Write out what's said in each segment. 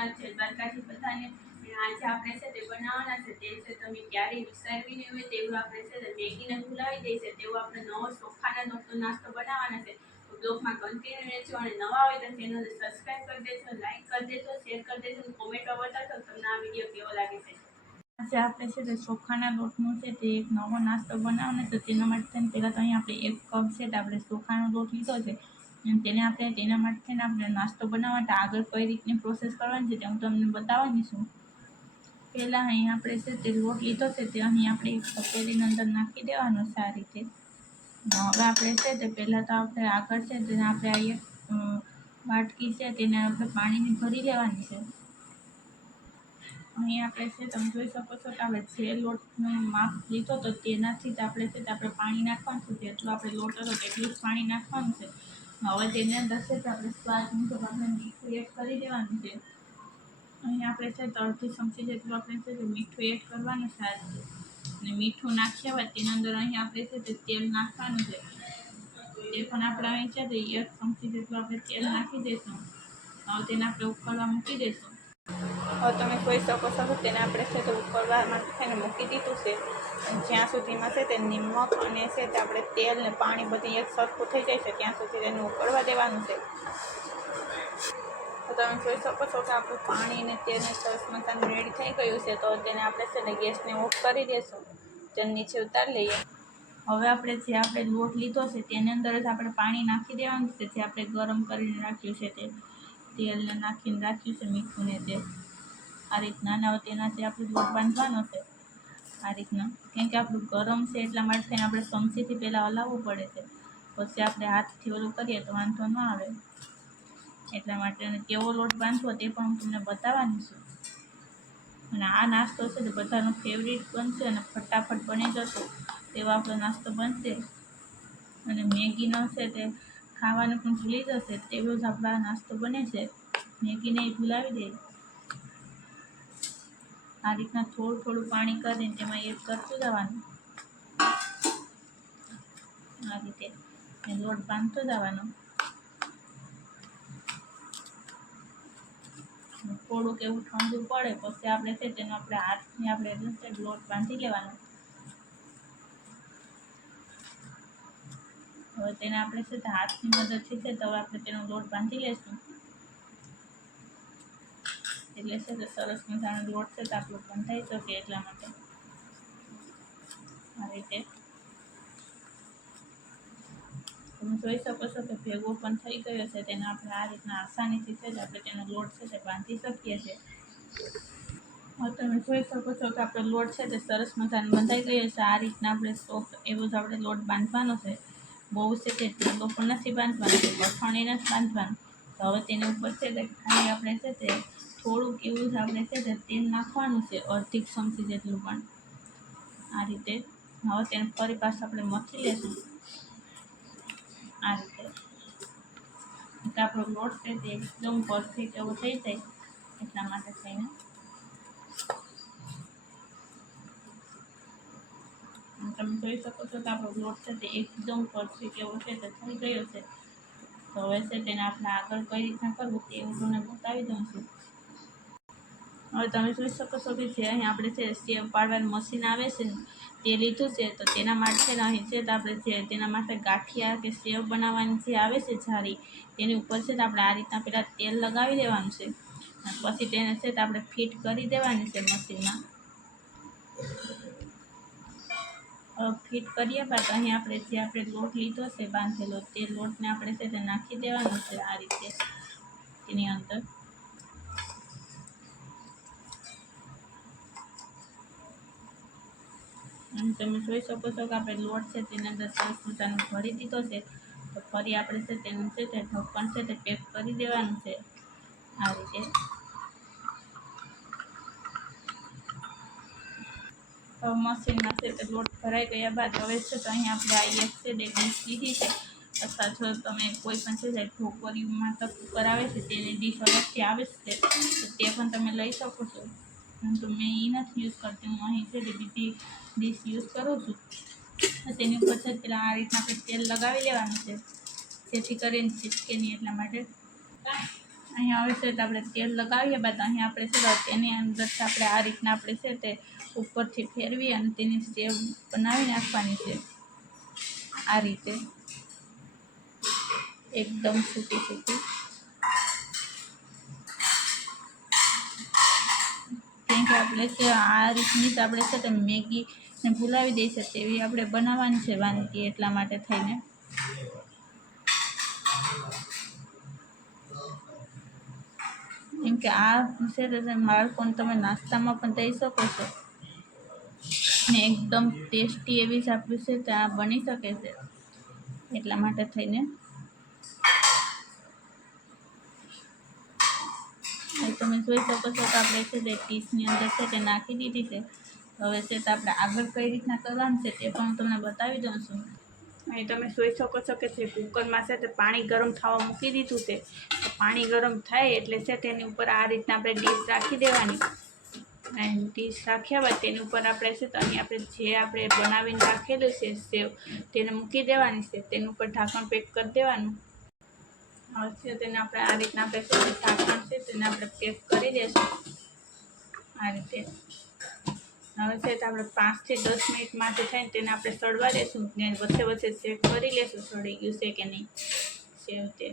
સોમનાથ છે દ્વારકાથી બધાને આજે આપણે છે તે બનાવવાના છે તે છે તમે ક્યારેય વિચારવી નહીં હોય તેવું આપણે છે તે મેગીને ભૂલાવી દઈ છે તેવું આપણે નવો ચોખાના લોટનો નાસ્તો બનાવવાના છે. તો બ્લોગમાં કન્ટિન્યુ રહેજો અને નવા હોય તો ચેનલને સબસ્ક્રાઈબ કરી દેજો, લાઈક કરી દેજો, શેર કરી દેજો અને કોમેન્ટમાં બતાવજો તમને આ વિડીયો કેવો લાગે છે. આજે આપણે છે તે ચોખાના લોટનો છે તે એક નવો નાસ્તો બનાવવાનો છે. તેના માટે પહેલાં તો અહીં આપણે 1 કપ છે તે આપણે ચોખાનો લોટ લીધો છે અને તેના માટે આપણે નાસ્તો બનાવવા માટે આગળ કઈ રીતની પ્રોસેસ કરવાની છે તે હું તમને બતાવવાની છું. પહેલાં અહીં આપણે છે તે લોટ લીધો છે તે અહીં આપણે એક તપેલીની અંદર નાખી દેવાનો છે આ રીતે. હવે આપણે છે તે પહેલાં તો આપણે આગળ છે તેને આપણે આ એક વાટકી છે તેને આપણે પાણીની ભરી લેવાની છે. અહીં આપણે છે તમે જોઈ શકો છો કે આપણે જે લોટનું માપ લીધો તો તેનાથી જ આપણે છે તે આપણે પાણી નાખવાનું છે. જેટલો આપણે લોટ હતો તેટલું જ પાણી નાખવાનું છે. હવે તેની અંદર છે કે આપણે સ્વાદ મુજબ આપણે મીઠું એડ કરી દેવાનું છે. અહીં આપણે છે તો અડધી ચમચી જેટલું આપણે છે તે મીઠું એડ કરવાનું છે અને મીઠું નાખ્યા બાદ તેની અંદર અહીં આપણે છે તે તેલ નાખવાનું છે. તે પણ આપણે અહીં છે તે 1 ચમચી જેટલું આપણે તેલ નાખી દઈશું. હવે તેને આપણે ઉકળવા મૂકી દઈશું. હવે તમે જોઈ શકો છો કે તેને આપણે છે તે ઉકળવા માટે મૂકી દીધું છે. જ્યાં સુધીમાં છે તે નિમક અને છે તે આપણે તેલ ને પાણી બધું એક સરખું થઈ જાય છે ત્યાં સુધી તેને ઉકળવા દેવાનું છે. તો તમે જોઈ શકો છો કે આપણું પાણી અને તેલને સરસ મસાલું રેડી થઈ ગયું છે. તો તેને આપણે છે ને ગેસને ઓફ કરી દઈશું. તેને નીચે ઉતારી લઈએ. હવે આપણે જે આપણે લોટ લીધો છે તેની અંદર જ આપણે પાણી નાખી દેવાનું છે. જે આપણે ગરમ કરીને રાખ્યું છે તે તેલને નાખીને રાખ્યું છે મીઠું ને તે આ રીતના. અને હવે તેનાથી આપણે લોટ બાંધવાનો છે આ રીતના. કેમ કે આપણું ગરમ છે એટલા માટે થઈને આપણે ચમચીથી પહેલાં હલાવવું પડે છે. પછી આપણે હાથથી ઓલું કરીએ તો વાંધો ન આવે એટલા માટે. અને કેવો લોટ બાંધવો તે પણ હું તમને બતાવવાની છું. અને આ નાસ્તો છે તે બધાનો ફેવરિટ બનશે અને ફટાફટ બની જશે તેવો આપણો નાસ્તો બનશે. અને મેગીનો છે તે ખાવાનું પણ ભૂલી જશે તેવો જ આપણો આ નાસ્તો બને છે. મેગીને ભૂલાવી દે આ રીતના થોડું થોડું પાણી કરીને તેમાં એડ કરતું જવાનું. આ રીતે લોટ બાંધતો જવાનો. થોડુંક એવું ઠંડુ પડે પછી આપણે છે તેનો આપણે હાથથી આપણે લોટ બાંધી લેવાનો. હવે તેને આપણે છે તે હાથની મદદથી છે તો હવે આપણે તેનો લોટ બાંધી લઈશું. એટલે છે તે સરસ મજાનો લોટ છે તો આપણો બંધાઈ શકે એટલા માટે આ રીતે. તમે જોઈ શકો છો કે ભેગો પણ થઈ ગયો છે. તેને આપણે આ રીતના આસાનીથી છે આપણે તેનો લોટ છે તે બાંધી શકીએ છીએ. હવે તમે જોઈ શકો છો કે આપણો લોટ છે તે સરસ મજાનો બંધાઈ ગયો છે. આ રીતના આપણે સોફ્ટ એવો જ આપણે લોટ બાંધવાનો છે. બહુ છે તે ઢીલો પણ નથી બાંધવાનો, કઠણ નથી બાંધવાનું. તો હવે તેની ઉપર છે તે ખાલી આપણે છે તે થોડુંક એવું જ આપણે છે તે તેલ નાખવાનું છે, અડધી ચમચી જેટલું પણ આ રીતે. હવે તેને ફરી પાછું આપણે મથી લેશું આ રીતે. એટલે આપણો લોટ છે તે એકદમ પરફેક્ટ એવો થઈ જાય એટલા માટે થઈને. તમે જોઈ શકો છો કે આપણો લોટ છે તે એકદમ પરફેક્ટ એવો છે તે થઈ ગયો છે. તો હવે છે તેને આપણે આગળ કઈ રીતના કરવું તે હું તમને બતાવી દઉં છું. હવે તમે જોઈ શકો છો કે જે અહીં આપણે છે સેવ પાડવાનું મશીન આવે છે તે લીધું છે. તો તેના માટે અહીં છે તો આપણે જે તેના માટે ગાંઠિયા કે સેવ બનાવવાની જે આવે છે જારી તેની ઉપર છે તો આપણે આ રીતના પહેલાં તેલ લગાવી દેવાનું છે. પછી તેને છે તો આપણે ફિટ કરી દેવાની છે મશીનમાં. ફિટ કર્યા બાદ અહીં આપણે જે આપણે લોટ લીધો છે બાંધેલો તે લોટને આપણે છે તે નાખી દેવાનો છે આ રીતે તેની અંદર. અને તમે જોઈ શકો છો કે આપણે લોટ છે તેની અંદર સરસ મજાનો ભરી દીધો છે. તો ફરી આપણે છે તેનું છે તે ઢક્કણ છે તે પેક કરી દેવાનું છે આ રીતે. મશીનમાં છે તે લોટ ભરાઈ ગયા બાદ હવે છે તો અહીં આપણે આ એક છે તે ડીશ લીધી છે. અથવા જો તમે કોઈ પણ છે તે ઢોકળીમાં તો કુકર આવે છે તેની ડીશ અલગથી આવે છે તો તે પણ તમે લઈ શકો છો. પરંતુ મેં એ નથી યુઝ કરતી, હું અહીં છે તે બીજી ડીશ યુઝ કરું છું. તેની ઉપર છે પેલા આ રીતના આપણે તેલ લગાવી લેવાનું છે જેથી કરીને ચીપકે નહીં એટલા માટે. અહીંયા હવે છે તો આપણે તેલ લગાવીએ બાદ અહીંયા આપણે છે તેની અંદર આપણે આ રીતના આપણે છે તે ઉપરથી ફેરવી અને તેની સેવ બનાવી નાખવાની છે આ રીતે એકદમ સૂકી સૂકી. કેમ કે આપણે છે આ રીતની જ આપણે છે તે મેગીને ભૂલાવી દઈ છે તેવી આપણે બનાવવાની છે વાનગી એટલા માટે થઈને. કેમ કે આ છે તે બાળકોને તમે નાસ્તામાં પણ દઈ શકો છો ને એકદમ ટેસ્ટી એવી જ આપણી છે તે આ બની શકે છે એટલા માટે થઈને. તમે જોઈ શકો છો કે આપણે છે તે ડીશની અંદર છે તે નાખી દીધી છે. હવે છે તો આપણે આગળ કઈ રીતના કરવાનું છે તે પણ હું તમને બતાવી દઉં છું. અહીં તમે જોઈ શકો છો કે જે કુકરમાં છે તે પાણી ગરમ થવા મૂકી દીધું છે. પાણી ગરમ થાય એટલે છે તેની ઉપર આ રીતના આપણે ડીશ રાખી દેવાની અને ડીશ રાખ્યા બાદ તેની ઉપર આપણે છે તો અહીં આપણે જે આપણે બનાવીને રાખેલું છે સેવ તેને મૂકી દેવાની છે. તેની ઉપર ઢાંકણ પેક કરી દેવાનું. હવે છે તેને આપણે આ રીતના આપણે ઢાંકણ છે તેને આપણે પેક કરી દઈશું આ રીતે. હવે છે તો આપણે 5 થી 10 મિનિટ માટે થઈને તેને આપણે સળવા દઈશું ને વચ્ચે વચ્ચે ચેક કરી લઈશું સળી ગયું છે કે નહીં સેવ તે.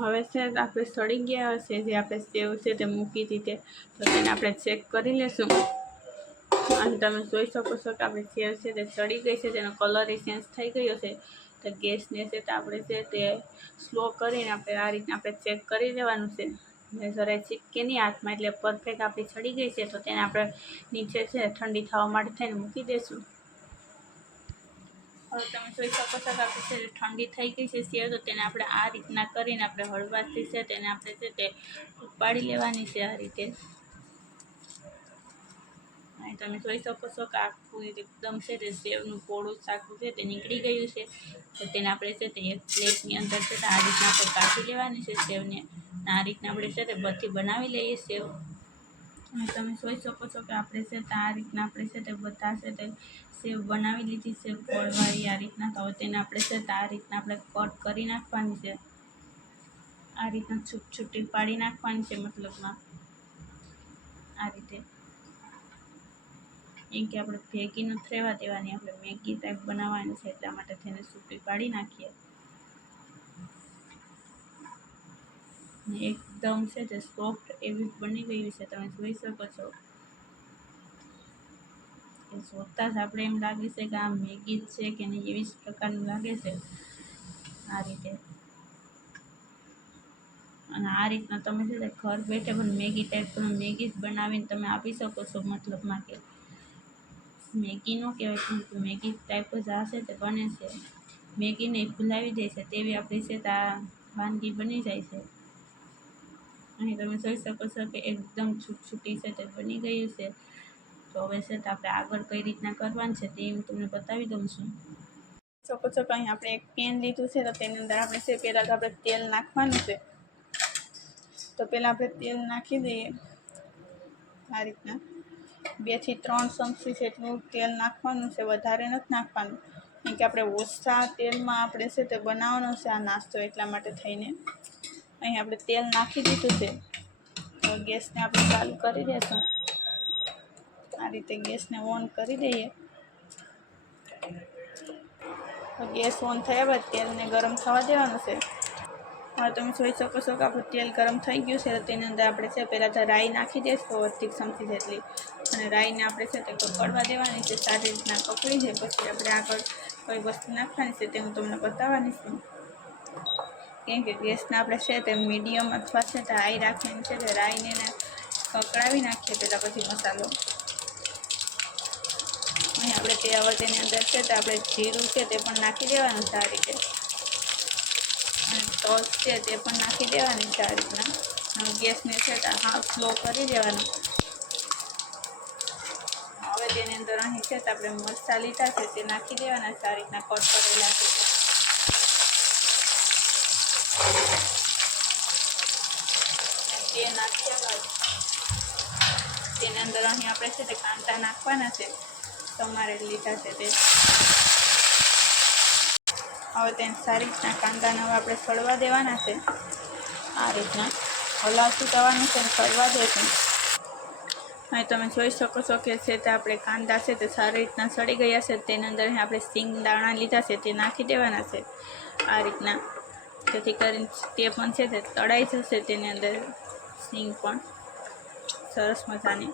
હવે છે આપણે સળી ગયા હશે જે આપણે સેવ છે તે મૂકી દીધી તો તેને આપણે ચેક કરી લઈશું. અને તમે જોઈ શકો છો કે આપણી સેવ છે તે સળી ગઈ છે, તેનો કલર એ ચેન્જ થઈ ગયો છે. તો ગેસને છે તો આપણે છે તે સ્લો કરીને આપણે આ રીતના આપણે ચેક કરી લેવાનું છે. ને જરાય ચીપકે નહીં હાથમાં એટલે પરફેક્ટ આપણી સડી ગઈ છે તો તેને આપણે નીચે છે ઠંડી થવા માટે થઈને મૂકી દઈશું. હવે તમે જોઈ શકો છો કે આપણી છે ઠંડી થઈ ગઈ છે સેવ તો તેને આપણે આ રીતના કરીને આપણે હળવાથી છે તેને આપણે છે તે ઉપાડી લેવાની છે આ રીતે. અહીં તમે જોઈ શકો છો કે આખું એકદમ છે તે સેવનું પોળું શાકું છે તે નીકળી ગયું છે તો તેને આપણે છે તે એક પ્લેટની અંદર છે તે આ રીતના આપણે કાઢી લેવાની છે સેવને. આ રીતના આપણે છે તે બધી બનાવી લઈએ સેવ. અને તમે જોઈ શકો છો કે આપણે છે તે આ રીતના આપણે છે તે બધા છે તે સેવ બનાવી લીધી છે ગોળવાળી આ રીતના. તો હવે તેને આપણે છે તે આ રીતના આપણે કટ કરી નાખવાની છે આ રીતના છૂટી પાડી નાખવાની છે મતલબમાં આ રીતે. કેમ કે આપણે ભેગી નથી રહેવા દેવાની, આપણે મેગી ટાઈપ બનાવવાની છે એટલા માટે તેને છૂટી પાડી નાખીએ. એકદમ છે તે સોફ્ટ એવી બની ગયું છે તમે જોઈ શકો છો. જોતાં જ આપણે એમ લાગે છે કે આ મેગી જ છે કે નહીં એવી જ પ્રકારનું લાગે છે આ રીતે. અને આ રીતના તમે છે તે ઘર બેઠે પણ મેગી ટાઈપ તમે મેગી જ બનાવીને તમે આપી શકો છો મતલબમાં કે મેગી નો કહેવાય પરંતુ મેગી ટાઈપ જ આ છે તે બને છે. મેગીને ભૂલાવી દે છે તેવી આપણી છે તે આ વાનગી બની જાય છે. અહીં તમે જોઈ શકો છો કે એકદમ છૂટી છે તે બની ગયું છે. તો હવે છે તો આપણે આગળ કઈ રીતના કરવાનું છે તે હું તમને બતાવી દઉં છું. શકો છો કે અહીં આપણે એક પેન લીધું છે તો તેની અંદર આપણે છે પહેલાં તો આપણે તેલ નાખવાનું છે. તો પહેલાં આપણે તેલ નાખી દઈએ આ રીતના 2 થી 3 ચમચી જેટલું તેલ નાખવાનું છે, વધારે નથી નાખવાનું. કેમ કે આપણે ઓછા તેલમાં આપણે છે તે બનાવવાનો છે આ નાસ્તો એટલા માટે થઈને. અહીં આપણે તેલ નાખી દીધું છે તો ગેસને આપણે ચાલુ કરી દઈશું આ રીતે. ગેસને ઓન કરી દઈએ તો ગેસ ઓન થયા બાદ તેલને ગરમ થવા દેવાનું છે. હવે તમે જોઈ શકો છો કે આપણું તેલ ગરમ થઈ ગયું છે તો તેની અંદર આપણે છે પહેલાં તો રાઈ નાખી દઈશું 1 ચમચી જેટલી. અને રાઈને આપણે છે તે કકડવા દેવાની છે સારી રીતના કકડી જાય પછી આપણે આગળ કઈ વસ્તુ નાખવાની છે તે હું તમને બતાવવાની છું. કેમ કે ગેસને આપણે છે તે મીડિયમ અથવા છે તે હાઈ રાખીને છે તે રાઈને કકડાવી નાખીએ પહેલાં પછી મસાલો. અહીં આપણે તે હવે તેની અંદર છે તો આપણે જીરું છે તે પણ નાખી દેવાનું છે આ રીતે. અને તલ છે તે પણ નાખી દેવાની છે આ રીતના. ગેસને છે તે હાવ સ્લો કરી દેવાનું. હવે તેની અંદર અહીં છે તો આપણે મરચાં લીધા છે તે નાખી દેવાના છે આ રીતના કટ કરેલા છે. તે નાખ્યા બાદ તેની અંદર અહીં આપણે છે તે કાંદા નાખવાના છે તમારે લીધા છે તે. હવે તેને સારી રીતના કાંદાને હવે આપણે સળવા દેવાના છે. આ રીતના હલાવતું જવાનું છે, કરવા દેશું. અહીં તમે જોઈ શકો છો કે છે તે આપણે કાંદા છે તે સારી રીતના સડી ગયા છે. તેની અંદર આપણે સિંગ દાણા લીધા છે તે નાખી દેવાના છે આ રીતના, જેથી કરીને તે પણ છે તે તળાઈ જશે. તેની અંદર સિંગ પણ સરસ મજાની.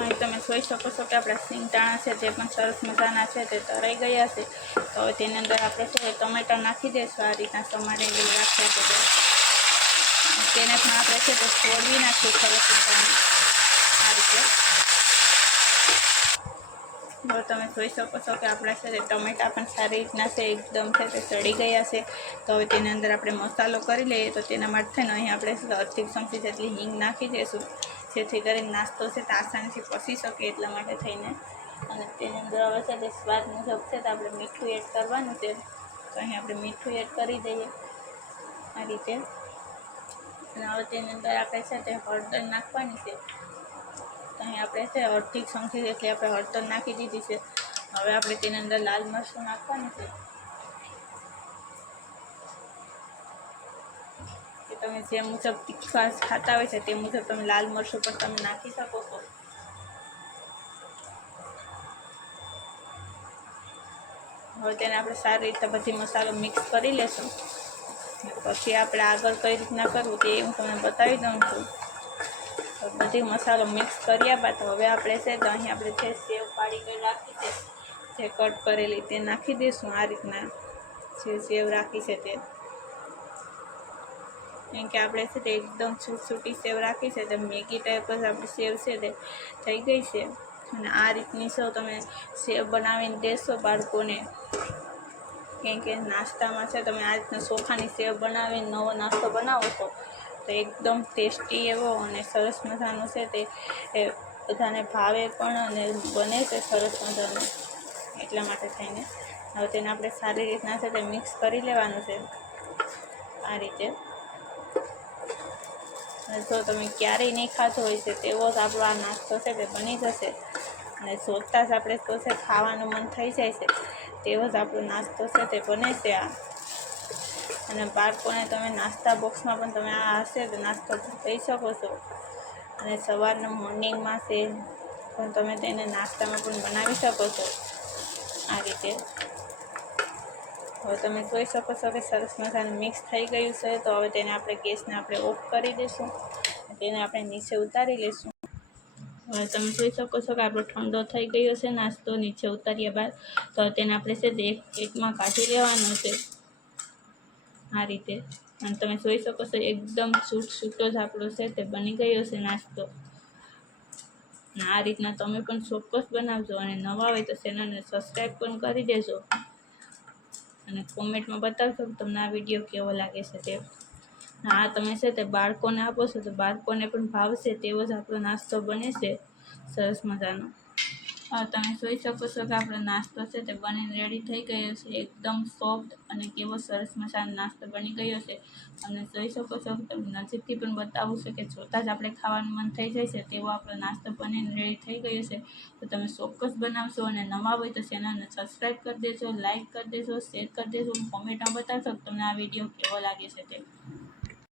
અહીં તમે જોઈ શકો છો કે આપણા સિંગ દાણા છે તે પણ સરસ મજાના છે તે તળાઈ ગયા છે. તો હવે તેની અંદર આપણે છે ટમેટા નાખી દઈશું. આ રીતના ટમાટર રાખ્યા છે તેને પણ આપણે છે તો છોડવી નાખીએ સરસ મજાની આ રીતે. હવે તમે જોઈ શકો છો કે આપણા છે તે ટમેટા પણ સારી રીતના છે એકદમ છે તે ચડી ગયા છે. તો હવે તેની અંદર આપણે મસાલો કરી લઈએ. તો તેના માટે થઈને અહીં આપણે અડધી ચમચી જેટલી હિંગ નાખી દઈશું, જેથી કરીને નાસ્તો છે તે આસાનીથી પચી શકે એટલા માટે થઈને. અને તેની અંદર હવે છે તે સ્વાદ મુજબ છે તો આપણે મીઠું એડ કરવાનું છે. તો અહીં આપણે મીઠું એડ કરી દઈએ આ રીતે. અને હવે તેની અંદર આપણે છે તે હળદર નાખવાની છે. તો અહીં આપણે છે અડધી ચમચી જેટલી આપણે હળદર નાખી દીધી છે. હવે આપણે તેની અંદર લાલ મરચું નાખવાનું છે. કે તમે જે મુજબ તીખાશ ખાતા હોય છે તે મુજબ તમે લાલ મરચું પણ તમે નાખી શકો છો. હવે તેને આપણે સારી રીતે બધી મસાલો મિક્સ કરી લેશું. પછી આપણે આગળ કઈ રીતના કરવું તે હું તમને બતાવી દઉં છું. બધી મસાલો મિક્સ કર્યા બાદ હવે આપણે છે તો અહીં આપણે જે સેવ પાડી કરી રાખી છે, જે કટ કરેલી તે નાખી દઈશું. આ રીતના જે સેવ રાખી છે તે, કેમ કે આપણે છે તે એકદમ છૂટી સેવ રાખી છે. તો મેગી ટાઈપ જ આપણી સેવ છે તે થઈ ગઈ છે. અને આ રીતની સેવ તમે સેવ બનાવીને દેશો બાળકોને, કેમ કે નાસ્તામાં છે તમે આ રીતના ચોખાની સેવ બનાવીને નવો નાસ્તો બનાવો છો તો એકદમ ટેસ્ટી એવો અને સરસ મજાનો છે તે બધાને ભાવે પણ અને બને છે સરસ મજાનું. એટલા માટે થઈને હવે તેને આપણે સારી રીતના છે તે મિક્સ કરી લેવાનું છે આ રીતે. જો તમે ક્યારેય નહીં ખાતો હોય છે તેવો જ આપણો આ નાસ્તો છે તે બની જશે. અને જોતાં જ આપણે તો છે ખાવાનું મન થઈ જાય છે તેવો જ આપણો નાસ્તો છે તે બને છે આ. અને બાળકોને તમે નાસ્તા બોક્સમાં પણ તમે આ હશે તો નાસ્તો થઈ શકો છો. અને સવારના મોર્નિંગમાં છે પણ તમે તેને નાસ્તામાં પણ બનાવી શકો છો આ રીતે. હવે તમે જોઈ શકો છો કે સરસ મજાનું મિક્સ થઈ ગયું છે. તો હવે તેને આપણે ગેસને આપણે ઓફ કરી દઈશું. તેને આપણે નીચે ઉતારી લઈશું. હવે તમે જોઈ શકો છો કે આપણો ઠંડો થઈ ગયો છે નાસ્તો નીચે ઉતાર્યા બાદ. તો તેને આપણે છે તે એક પ્લેટમાં કાઢી લેવાનો છે આ રીતે. અને તમે જોઈ શકો છો એકદમ છૂટો જ આપણો છે તે બની ગયો છે નાસ્તો. અને આ રીતના તમે પણ ચોક્કસ બનાવજો. અને નવા હોય તો ચેનલને સબસ્ક્રાઈબ પણ કરી દેજો. અને કોમેન્ટમાં બતાવશો કે તમને આ વિડીયો કેવો લાગે છે તે. આ તમે છે તે બાળકોને આપો છો તો બાળકોને પણ ભાવશે તેવો જ આપણો નાસ્તો બને છે સરસ મજાનો. તમે જોઈ શકો છો કે આપણો નાસ્તો છે તે બનીને રેડી થઈ ગયો છે. એકદમ સોફ્ટ અને કેવો સરસ મજાનો નાસ્તો બની ગયો છે. તમે જોઈ શકો છો કે તમને નજીકથી પણ બતાવું છે કે જોતાં જ આપણે ખાવાનું મન થઈ જાય છે તેવો આપણો નાસ્તો બનીને રેડી થઈ ગયો છે. તો તમે ચોક્કસ બનાવશો. અને નવા હોય તો ચેનલને સબસ્ક્રાઈબ કરી દેજો, લાઇક કરી દેજો, શેર કરી દેજો. કોમેન્ટમાં બતાવશો કે તમને આ વિડીયો કેવો લાગે છે તે.